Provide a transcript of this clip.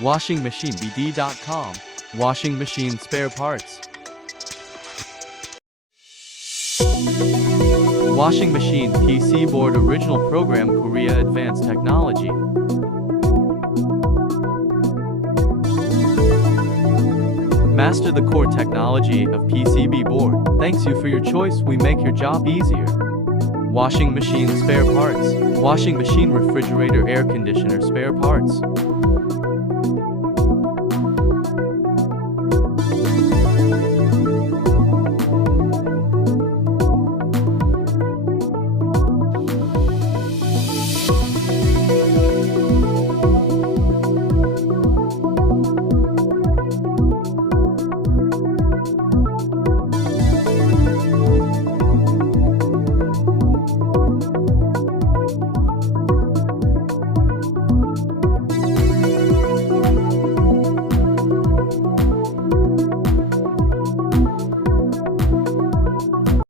Washing machine BD.com. Washing machine spare parts. Washing machine PC board original program Korea advanced technology. Master the core technology of PCB board. Thanks you for your choice, we make your job easier. Washing machine spare parts. Washing machine refrigerator air conditioner spare parts.